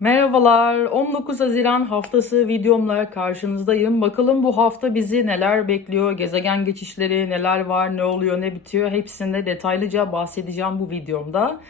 Merhabalar, 19 Haziran haftası videomla karşınızdayım. Bakalım bu hafta bizi neler bekliyor, gezegen geçişleri, neler var, ne oluyor, ne bitiyor hepsinde detaylıca bahsedeceğim bu videomda.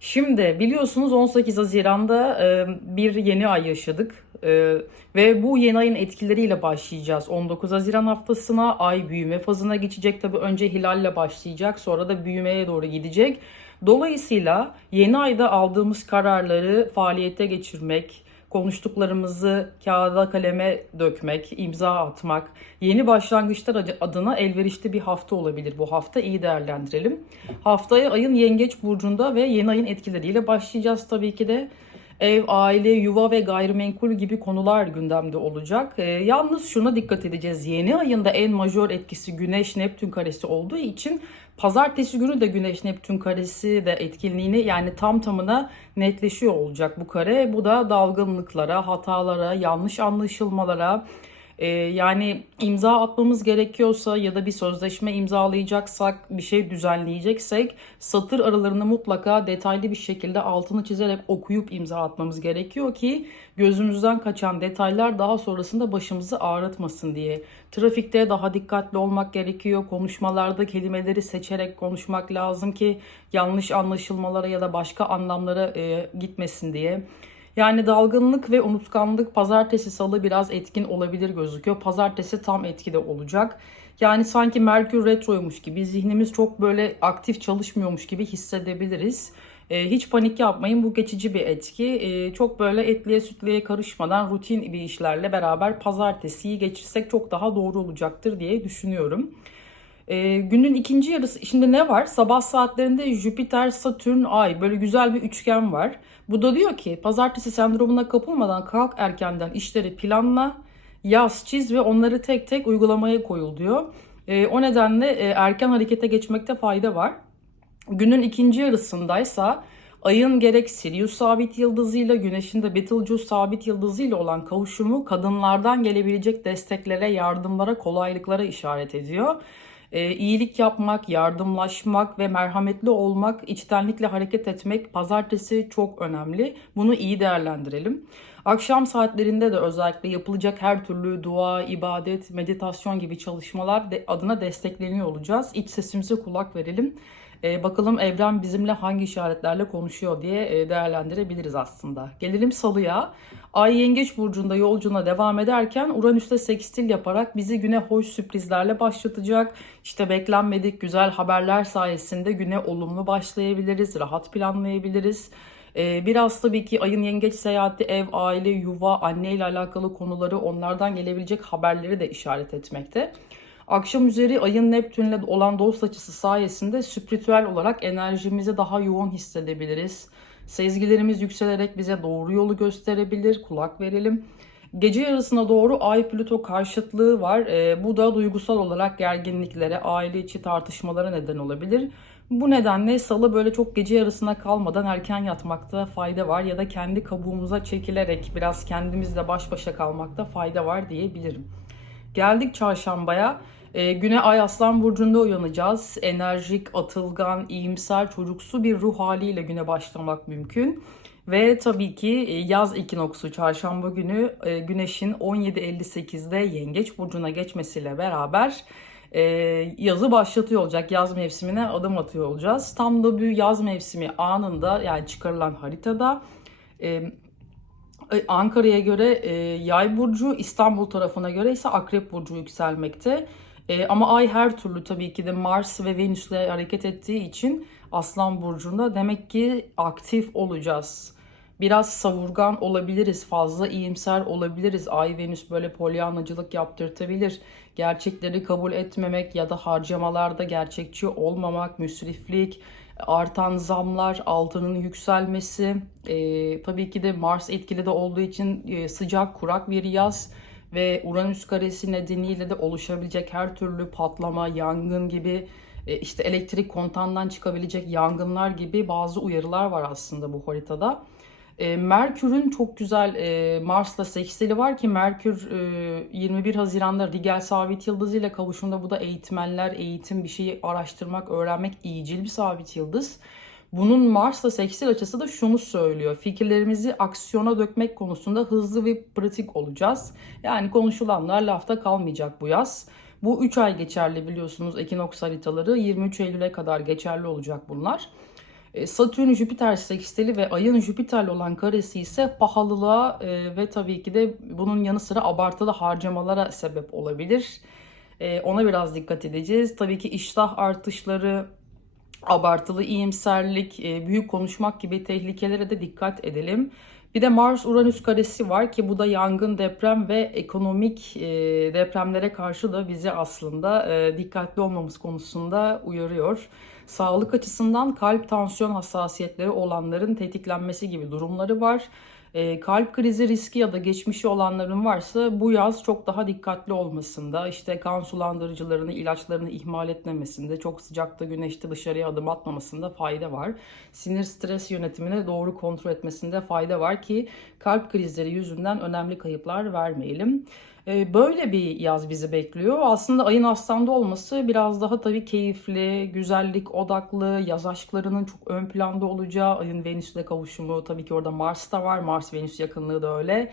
Şimdi biliyorsunuz 18 Haziran'da e, bir yeni ay yaşadık E, ve bu yeni ayın etkileriyle başlayacağız. 19 Haziran haftasına ay büyüme fazına geçecek. Tabii önce hilalle başlayacak sonra da büyümeye doğru gidecek. Dolayısıyla yeni ayda aldığımız kararları faaliyete geçirmek, konuştuklarımızı kağıda kaleme dökmek, imza atmak, yeni başlangıçlar adına elverişli bir hafta olabilir bu hafta. iyi değerlendirelim. Haftaya ayın yengeç burcunda ve yeni ayın etkileriyle başlayacağız tabii ki de. Ev, aile, yuva ve gayrimenkul gibi konular gündemde olacak. Ee, yalnız şuna dikkat edeceğiz. Yeni ayında en majör etkisi Güneş-Neptün karesi olduğu için pazartesi günü de Güneş-Neptün karesi de etkinliğini yani tam tamına netleşiyor olacak bu kare. Bu da dalgınlıklara, hatalara, yanlış anlaşılmalara, ee, yani imza atmamız gerekiyorsa ya da bir sözleşme imzalayacaksak, bir şey düzenleyeceksek satır aralarını mutlaka detaylı bir şekilde altını çizerek okuyup imza atmamız gerekiyor ki gözümüzden kaçan detaylar daha sonrasında başımızı ağrıtmasın diye. Trafikte daha dikkatli olmak gerekiyor. Konuşmalarda kelimeleri seçerek konuşmak lazım ki yanlış anlaşılmalara ya da başka anlamlara e, gitmesin diye. Yani dalgınlık ve unutkanlık pazartesi salı biraz etkin olabilir gözüküyor. Pazartesi tam etkide olacak. Yani sanki Merkür retroymuş gibi zihnimiz çok böyle aktif çalışmıyormuş gibi hissedebiliriz. Ee, hiç panik yapmayın bu geçici bir etki. Ee, çok böyle etliye sütlüye karışmadan rutin bir işlerle beraber pazartesiyi geçirsek çok daha doğru olacaktır diye düşünüyorum. Ee, günün ikinci yarısı şimdi ne var? Sabah saatlerinde Jüpiter, Satürn, Ay böyle güzel bir üçgen var. Bu da diyor ki pazartesi sendromuna kapılmadan kalk erkenden işleri planla, yaz, çiz ve onları tek tek uygulamaya koyul diyor. Ee, o nedenle e, erken harekete geçmekte fayda var. Günün ikinci yarısındaysa Ayın gerek Sirius sabit yıldızıyla Güneş'in de Betelgeuse sabit yıldızıyla olan kavuşumu kadınlardan gelebilecek desteklere, yardımlara, kolaylıklara işaret ediyor. E, iyilik yapmak, yardımlaşmak ve merhametli olmak, içtenlikle hareket etmek pazartesi çok önemli. Bunu iyi değerlendirelim. Akşam saatlerinde de özellikle yapılacak her türlü dua, ibadet, meditasyon gibi çalışmalar adına destekleniyor olacağız. İç sesimize kulak verelim. E, bakalım evren bizimle hangi işaretlerle konuşuyor diye e, değerlendirebiliriz aslında. Gelelim salıya. Ay Yengeç Burcu'nda yolcuna devam ederken Uranüs'te sekstil yaparak bizi güne hoş sürprizlerle başlatacak. İşte beklenmedik güzel haberler sayesinde güne olumlu başlayabiliriz, rahat planlayabiliriz. Ee, biraz tabii ki ayın yengeç seyahati ev, aile, yuva, anne ile alakalı konuları onlardan gelebilecek haberleri de işaret etmekte. Akşam üzeri ayın Neptün'le olan dost açısı sayesinde spiritüel olarak enerjimizi daha yoğun hissedebiliriz. Sezgilerimiz yükselerek bize doğru yolu gösterebilir, kulak verelim. Gece yarısına doğru Ay Plüto karşıtlığı var. E, bu da duygusal olarak gerginliklere, aile içi tartışmalara neden olabilir. Bu nedenle salı böyle çok gece yarısına kalmadan erken yatmakta fayda var ya da kendi kabuğumuza çekilerek biraz kendimizle baş başa kalmakta fayda var diyebilirim. Geldik çarşambaya. E, güne Ay Aslan Burcu'nda uyanacağız. Enerjik, atılgan, iyimser, çocuksu bir ruh haliyle güne başlamak mümkün. Ve tabii ki e, yaz ekinoksu çarşamba günü e, güneşin 17.58'de Yengeç Burcu'na geçmesiyle beraber e, yazı başlatıyor olacak. Yaz mevsimine adım atıyor olacağız. Tam da bu yaz mevsimi anında yani çıkarılan haritada Ankara'ya göre Yay Burcu, İstanbul tarafına göre ise Akrep Burcu yükselmekte. E, ama ay her türlü tabii ki de Mars ve Venüs'le hareket ettiği için Aslan Burcu'nda demek ki aktif olacağız. Biraz savurgan olabiliriz, fazla iyimser olabiliriz. Ay Venüs böyle polyanacılık yaptırtabilir. Gerçekleri kabul etmemek ya da harcamalarda gerçekçi olmamak, müsriflik, artan zamlar, altının yükselmesi. E, tabii ki de Mars etkili de olduğu için e, sıcak, kurak bir yaz ve Uranüs karesi nedeniyle de oluşabilecek her türlü patlama, yangın gibi e, işte elektrik kontağından çıkabilecek yangınlar gibi bazı uyarılar var aslında bu haritada. E, Merkür'ün çok güzel e, Mars'la seksili var ki Merkür 21 Haziran'da Rigel sabit yıldızı ile kavuşunda bu da eğitmenler, eğitim, bir şeyi araştırmak, öğrenmek iyicil bir sabit yıldız. Bunun Mars'la seksil açısı da şunu söylüyor. Fikirlerimizi aksiyona dökmek konusunda hızlı ve pratik olacağız. Yani konuşulanlar lafta kalmayacak bu yaz. Bu 3 ay geçerli biliyorsunuz ekinoks haritaları. 23 Eylül'e kadar geçerli olacak bunlar. E, Satürn Jüpiter sekstili ve ayın Jüpiter'le olan karesi ise pahalılığa e, ve tabii ki de bunun yanı sıra abartılı harcamalara sebep olabilir. E, ona biraz dikkat edeceğiz. Tabii ki iştah artışları, abartılı iyimserlik, e, büyük konuşmak gibi tehlikelere de dikkat edelim. Bir de Mars-Uranüs karesi var ki bu da yangın, deprem ve ekonomik e, depremlere karşı da bizi aslında e, dikkatli olmamız konusunda uyarıyor. Sağlık açısından kalp tansiyon hassasiyetleri olanların tetiklenmesi gibi durumları var. E, kalp krizi riski ya da geçmişi olanların varsa bu yaz çok daha dikkatli olmasında, işte kan sulandırıcılarını, ilaçlarını ihmal etmemesinde, çok sıcakta güneşte dışarıya adım atmamasında fayda var. Sinir stres yönetimine doğru kontrol etmesinde fayda var ki kalp krizleri yüzünden önemli kayıplar vermeyelim. Ee, Böyle bir yaz bizi bekliyor. Aslında ayın aslanda olması biraz daha tabii keyifli, güzellik odaklı, yaz aşklarının çok ön planda olacağı, ayın Venüs'le kavuşumu, tabii ki orada Mars da var, Mars-Venüs yakınlığı da öyle.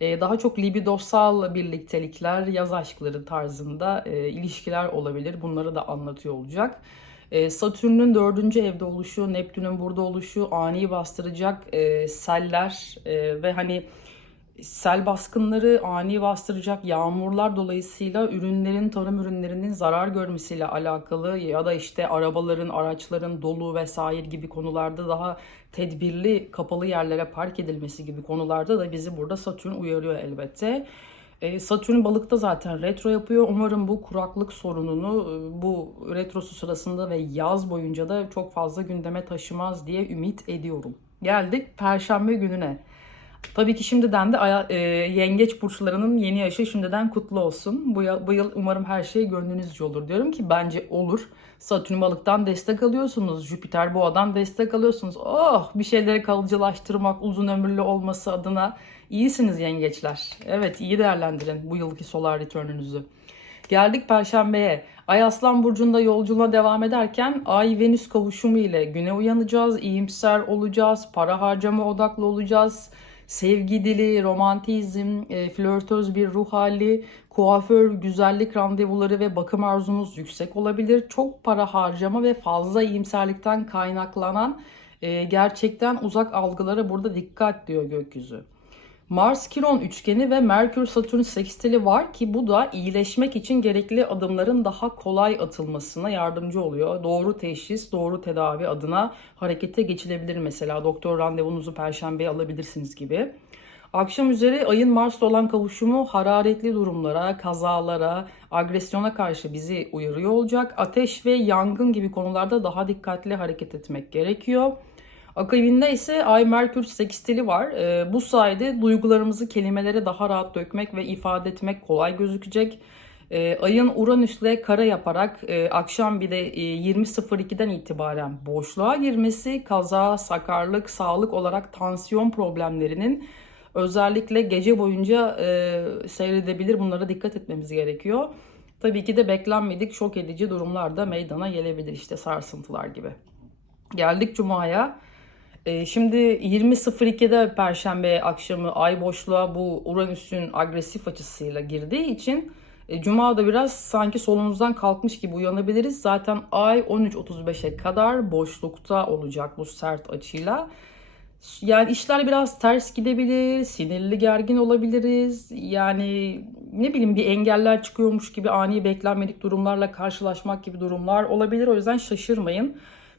Ee, Daha çok libidosal birliktelikler, yaz aşkları tarzında e, ilişkiler olabilir. Bunları da anlatıyor olacak. Ee, Satürn'ün dördüncü evde oluşu, Neptün'ün burada oluşu ani bastıracak e, seller e, ve hani sel baskınları ani bastıracak yağmurlar dolayısıyla ürünlerin, tarım ürünlerinin zarar görmesiyle alakalı ya da işte arabaların, araçların dolu vesaire gibi konularda daha tedbirli kapalı yerlere park edilmesi gibi konularda da bizi burada Satürn uyarıyor elbette. E, Satürn balıkta zaten retro yapıyor. Umarım bu kuraklık sorununu e, bu retrosu sırasında ve yaz boyunca da çok fazla gündeme taşımaz diye ümit ediyorum. Geldik Perşembe gününe. Tabii ki şimdiden de e, yengeç burçlarının yeni yaşı şimdiden kutlu olsun. Bu yıl, bu yıl umarım her şey gönlünüzce olur diyorum ki bence olur. Satürn balıktan destek alıyorsunuz. Jüpiter boğadan destek alıyorsunuz. Oh bir şeyleri kalıcılaştırmak, uzun ömürlü olması adına iyisiniz yengeçler. Evet iyi değerlendirin bu yılki solar return'ünüzü. Geldik Perşembe'ye. Ay Aslan Burcu'nda yolculuğa devam ederken Ay Venüs kavuşumu ile güne uyanacağız, iyimser olacağız, para harcama odaklı olacağız. Sevgi dili, romantizm, e, flörtöz bir ruh hali, kuaför, güzellik randevuları ve bakım arzumuz yüksek olabilir. Çok para harcama ve fazla iyimserlikten kaynaklanan e, gerçekten uzak algılara burada dikkat diyor gökyüzü. Mars Kiron üçgeni ve Merkür Satürn sekstili var ki bu da iyileşmek için gerekli adımların daha kolay atılmasına yardımcı oluyor. Doğru teşhis, doğru tedavi adına harekete geçilebilir mesela. Doktor randevunuzu perşembeye alabilirsiniz gibi. Akşam üzeri ayın Mars'la olan kavuşumu hararetli durumlara, kazalara, agresyona karşı bizi uyarıyor olacak. Ateş ve yangın gibi konularda daha dikkatli hareket etmek gerekiyor. Akabinde ise Ay Merkür sekstili var. Ee, bu sayede duygularımızı kelimelere daha rahat dökmek ve ifade etmek kolay gözükecek. Ee, ayın Uranüs'le kara yaparak e, akşam bir de e, 20.02'den itibaren boşluğa girmesi kaza, sakarlık, sağlık olarak tansiyon problemlerinin özellikle gece boyunca e, seyredebilir. Bunlara dikkat etmemiz gerekiyor. Tabii ki de beklenmedik şok edici durumlar da meydana gelebilir işte sarsıntılar gibi. Geldik Cuma'ya. Ee, Şimdi 20.02'de Perşembe akşamı ay boşluğa bu Uranüs'ün agresif açısıyla girdiği için e, Cuma da biraz sanki solumuzdan kalkmış gibi uyanabiliriz. Zaten ay 13.35'e kadar boşlukta olacak bu sert açıyla. Yani işler biraz ters gidebilir, sinirli gergin olabiliriz. Yani ne bileyim bir engeller çıkıyormuş gibi ani beklenmedik durumlarla karşılaşmak gibi durumlar olabilir. O yüzden şaşırmayın.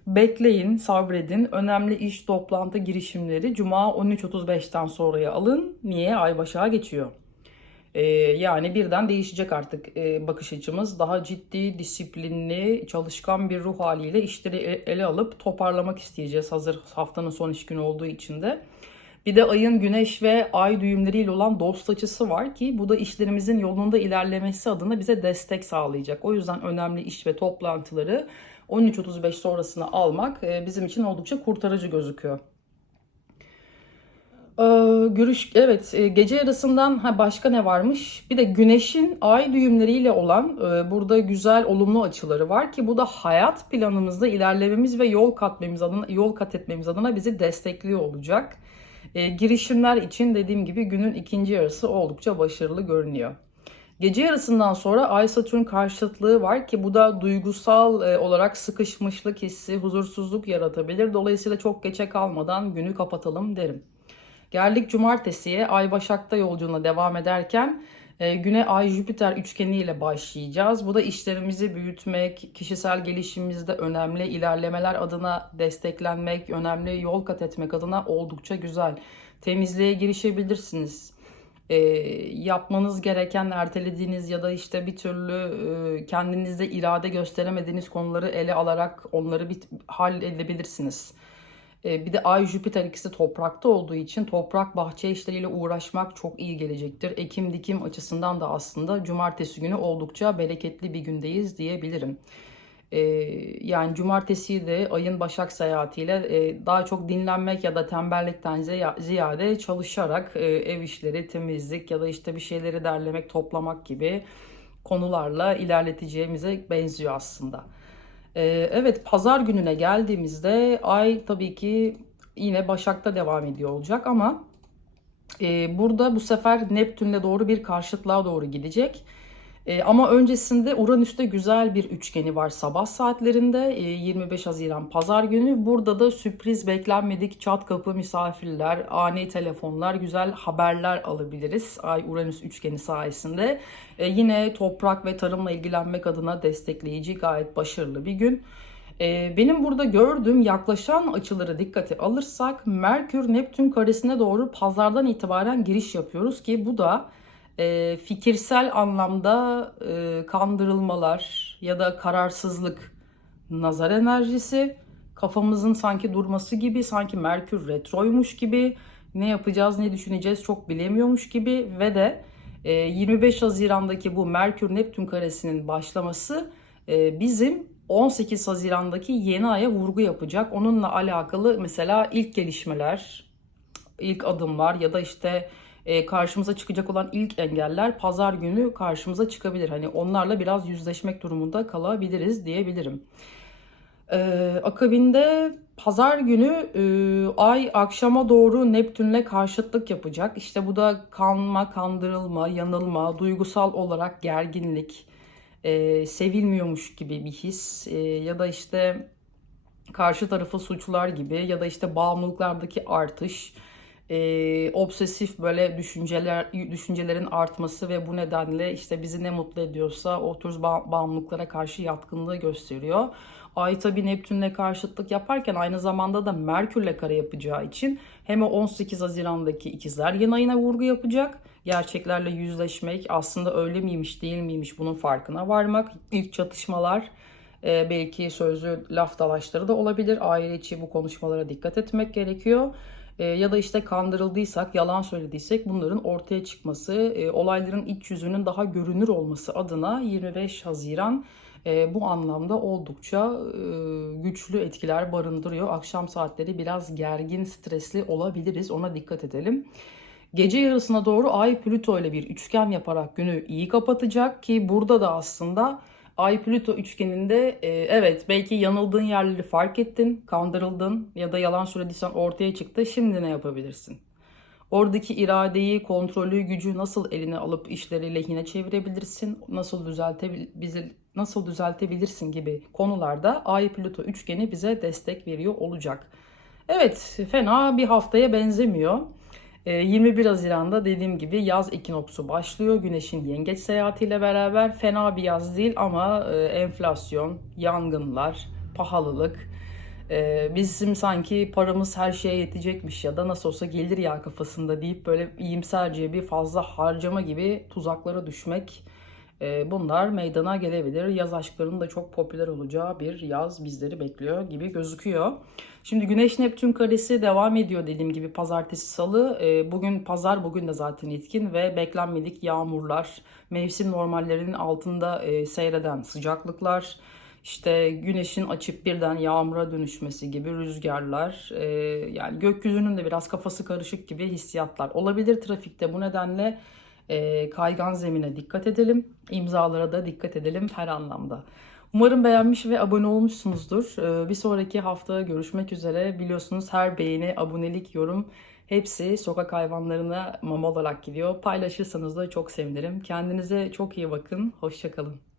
Bekleyin, sabredin. Önemli iş, toplantı, girişimleri Cuma 13.35'ten sonraya alın. Niye? Ay başağa geçiyor. Ee, yani birden değişecek artık e, bakış açımız. Daha ciddi, disiplinli, çalışkan bir ruh haliyle işleri e- ele alıp toparlamak isteyeceğiz. Hazır haftanın son iş günü olduğu için de. Bir de ayın güneş ve ay düğümleriyle olan dost açısı var ki bu da işlerimizin yolunda ilerlemesi adına bize destek sağlayacak. O yüzden önemli iş ve toplantıları 13.35 sonrasına almak e, bizim için oldukça kurtarıcı gözüküyor. Ee, görüş evet e, gece yarısından ha başka ne varmış? Bir de güneşin ay düğümleriyle olan e, burada güzel olumlu açıları var ki bu da hayat planımızda ilerlememiz ve yol katmamız adına yol kat etmemiz adına bizi destekliyor olacak. E, girişimler için dediğim gibi günün ikinci yarısı oldukça başarılı görünüyor. Gece yarısından sonra Ay Satürn karşıtlığı var ki bu da duygusal e, olarak sıkışmışlık hissi, huzursuzluk yaratabilir. Dolayısıyla çok geçe kalmadan günü kapatalım derim. Geldik cumartesiye Ay Başak'ta yolculuğuna devam ederken e, güne Ay Jüpiter üçgeniyle başlayacağız. Bu da işlerimizi büyütmek, kişisel gelişimimizde önemli ilerlemeler adına desteklenmek, önemli yol kat etmek adına oldukça güzel. Temizliğe girişebilirsiniz. E, yapmanız gereken ertelediğiniz ya da işte bir türlü e, kendinizde irade gösteremediğiniz konuları ele alarak onları bir halledebilirsiniz. E, bir de Ay Jüpiter ikisi toprakta olduğu için toprak bahçe işleriyle uğraşmak çok iyi gelecektir. Ekim dikim açısından da aslında cumartesi günü oldukça bereketli bir gündeyiz diyebilirim. E, yani cumartesi de ayın Başak seyahatiyle e, daha çok dinlenmek ya da tembellikten ziyade çalışarak ev işleri, temizlik ya da işte bir şeyleri derlemek, toplamak gibi konularla ilerleteceğimize benziyor aslında. Ee, evet pazar gününe geldiğimizde ay tabii ki yine Başak'ta devam ediyor olacak ama e, burada bu sefer Neptün'le doğru bir karşıtlığa doğru gidecek. E, ama öncesinde Uranüs'te güzel bir üçgeni var sabah saatlerinde e, 25 Haziran Pazar günü. Burada da sürpriz beklenmedik çat kapı misafirler, ani telefonlar, güzel haberler alabiliriz Ay Uranüs üçgeni sayesinde. E, yine toprak ve tarımla ilgilenmek adına destekleyici gayet başarılı bir gün. E, benim burada gördüğüm yaklaşan açıları dikkate alırsak Merkür Neptün karesine doğru pazardan itibaren giriş yapıyoruz ki bu da e, fikirsel anlamda e, kandırılmalar ya da kararsızlık, nazar enerjisi, kafamızın sanki durması gibi, sanki Merkür retroymuş gibi, ne yapacağız, ne düşüneceğiz çok bilemiyormuş gibi ve de e, 25 Haziran'daki bu Merkür Neptün karesinin başlaması e, bizim 18 Haziran'daki yeni aya vurgu yapacak. Onunla alakalı mesela ilk gelişmeler, ilk adımlar ya da işte e, karşımıza çıkacak olan ilk engeller pazar günü karşımıza çıkabilir. Hani onlarla biraz yüzleşmek durumunda kalabiliriz diyebilirim. E, akabinde pazar günü e, ay akşama doğru Neptünle karşıtlık yapacak. İşte bu da kanma, kandırılma, yanılma, duygusal olarak gerginlik, e, sevilmiyormuş gibi bir his e, ya da işte karşı tarafı suçlar gibi ya da işte bağımlılıklardaki artış e, obsesif böyle düşünceler düşüncelerin artması ve bu nedenle işte bizi ne mutlu ediyorsa o tür bağımlılıklara karşı yatkınlığı gösteriyor. Ay tabi Neptünle karşıtlık yaparken aynı zamanda da Merkürle kare yapacağı için hem o 18 Haziran'daki ikizler yeni ayına vurgu yapacak. Gerçeklerle yüzleşmek aslında öyle miymiş değil miymiş bunun farkına varmak. ilk çatışmalar e, belki sözlü laf dalaşları da olabilir. Aile içi bu konuşmalara dikkat etmek gerekiyor e, ya da işte kandırıldıysak, yalan söylediysek bunların ortaya çıkması, e, olayların iç yüzünün daha görünür olması adına 25 Haziran e, bu anlamda oldukça e, güçlü etkiler barındırıyor. Akşam saatleri biraz gergin, stresli olabiliriz. Ona dikkat edelim. Gece yarısına doğru Ay Plüto ile bir üçgen yaparak günü iyi kapatacak ki burada da aslında Ay Plüto üçgeninde e, evet belki yanıldığın yerleri fark ettin, kandırıldın ya da yalan söylediysen ortaya çıktı. Şimdi ne yapabilirsin? Oradaki iradeyi, kontrolü, gücü nasıl eline alıp işleri lehine çevirebilirsin? Nasıl düzeltebil nasıl düzeltebilirsin gibi konularda Ay Plüto üçgeni bize destek veriyor olacak. Evet, fena bir haftaya benzemiyor. 21 ee, Haziran'da dediğim gibi yaz ekinoksu başlıyor. Güneşin yengeç seyahatiyle beraber fena bir yaz değil ama e, enflasyon, yangınlar, pahalılık, e, bizim sanki paramız her şeye yetecekmiş ya da nasıl olsa gelir ya kafasında deyip böyle iyimserce bir fazla harcama gibi tuzaklara düşmek bunlar meydana gelebilir. Yaz aşklarının da çok popüler olacağı bir yaz bizleri bekliyor gibi gözüküyor. Şimdi Güneş Neptün karesi devam ediyor dediğim gibi pazartesi salı. E, bugün pazar bugün de zaten etkin ve beklenmedik yağmurlar, mevsim normallerinin altında e, seyreden sıcaklıklar, işte güneşin açıp birden yağmura dönüşmesi gibi rüzgarlar, e, yani gökyüzünün de biraz kafası karışık gibi hissiyatlar olabilir trafikte. Bu nedenle e, kaygan zemine dikkat edelim, imzalara da dikkat edelim her anlamda. Umarım beğenmiş ve abone olmuşsunuzdur. E, bir sonraki hafta görüşmek üzere. Biliyorsunuz her beğeni, abonelik, yorum hepsi sokak hayvanlarına mama olarak gidiyor. Paylaşırsanız da çok sevinirim. Kendinize çok iyi bakın. Hoşçakalın.